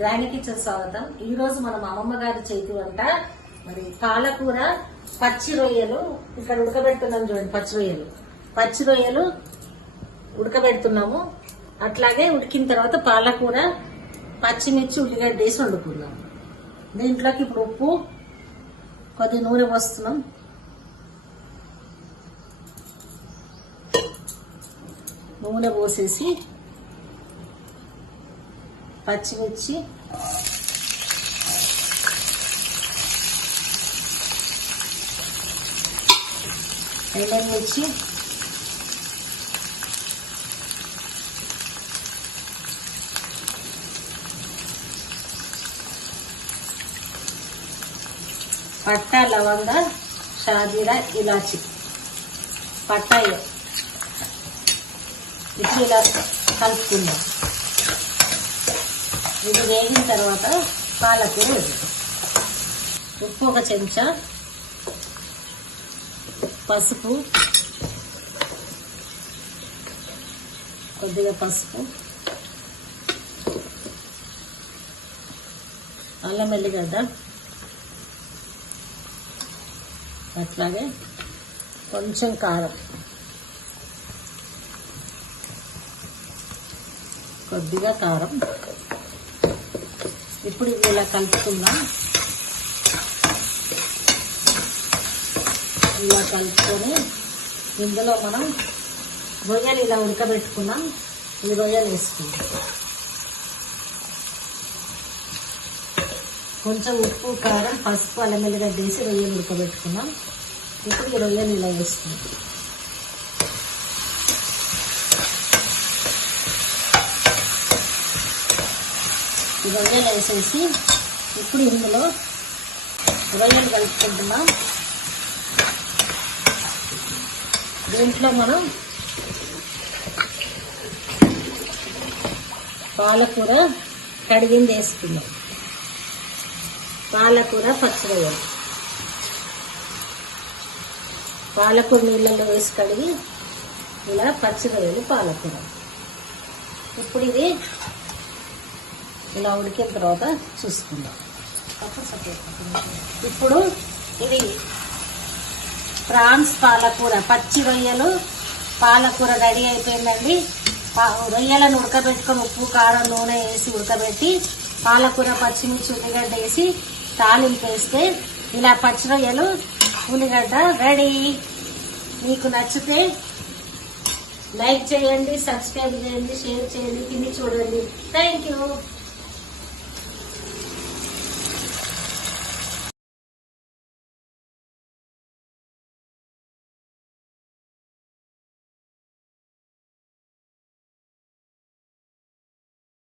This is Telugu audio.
గ్రాండ్ కిచెన్ స్వాగతం. ఈ రోజు మనం అమ్మమ్మ గారి చేతి వంట మరి పాలకూర పచ్చి రొయ్యలు ఇక్కడ ఉడకబెడుతున్నాం. చూడండి, పచ్చి రొయ్యలు ఉడకబెడుతున్నాము. అట్లాగే ఉడికిన తర్వాత పాలకూర పచ్చిమిర్చి ఉల్లిగడ్డ వేసి వండుకున్నాం. దీంట్లోకి ఇప్పుడు ఉప్పు, కొద్ది నూనె పోస్తున్నాం. నూనె పోసేసి పచ్చిమిర్చి, ఎండుమిర్చి, పట్టా, లవంగ, షాజీరా, ఇలాచి, పట్టాయ ఇప్పుడు ఇలా కలుపుకుందాం. ఇది వేగిన తర్వాత పాలకూర వేద్దాం. ఉప్పు ఒక చెంచా, పసుపు, కొద్దిగా పసుపు, అల్లం వెల్లిగడ్డ, అట్లాగే కొంచెం కారం, కొద్దిగా కారం. ఇప్పుడు ఇది ఇలా కలుపుకుందాం. ఇలా కలుపుకొని ఇందులో మనం రొయ్యలు ఇలా ఉడకబెట్టుకున్నాం. ఈ రొయ్యలు వేసుకుందాం. కొంచెం ఉప్పు, కారం, పసుపు, అల్లం వెల్లిగడ్డ వేసి రొయ్యలు ఉడకబెట్టుకున్నాం. ఇప్పుడు ఈ రొయ్యలు ఇలా వేసుకుందాం. ఈ రొయ్యలు వేసేసి ఇప్పుడు ఇందులో రొయ్యలు కలుపుకుంటున్నాం. దీంట్లో మనం పాలకూర కడిగింది వేసుకున్నాం. పాలకూర పచ్చి రొయ్యలు, పాలకూర నీళ్ళలో వేసి కడిగి ఇలా పచ్చి రొయ్యలు, పాలకూర. ఇప్పుడు ఇది ఇలా ఉడికిన తర్వాత చూసుకుందాం. ఇప్పుడు ఇది ప్రాన్స్ పాలకూర, పచ్చి రొయ్యలు పాలకూర రెడీ అయిపోయిందండి. రొయ్యలను ఉడకబెట్టుకొని ఉప్పు, కారం, నూనె వేసి ఉడకబెట్టి పాలకూర, పచ్చిమిర్చి, ఉల్లిగడ్డ వేసి తాలింపు వేస్తే ఇలా పచ్చి రొయ్యలు, ఉల్లిగడ్డ రెడీ. మీకు నచ్చితే లైక్ చేయండి, సబ్స్క్రైబ్ చేయండి, షేర్ చేయండి, తిని చూడండి. Thank you.